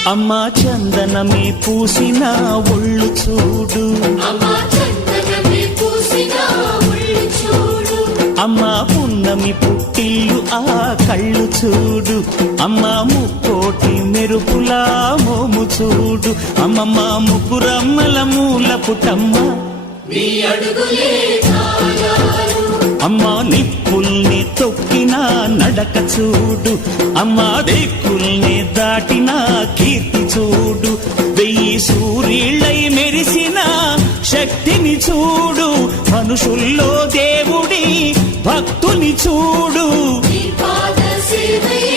అమ్మా చందనమే పూసిన ఒళ్ళు చూడు, అమ్మా పున్నమి పుట్టిల్లు ఆ కళ్ళు చూడు, అమ్మా ముక్కోటి మెరుపులా మోము చూడు, అమ్మమ్మ ముగ్గురమ్మల మూల పుటమ్మ అమ్మా నిప్పుల్ని తొక్కిన నడక చూడు, అమ్మా దిక్కుల్ని దాటిన కీర్తి చూడు, 1000 సూర్యుళ్ళై మెరిసిన శక్తిని చూడు, మనుషుల్లో దేవుడి భక్తుని చూడు.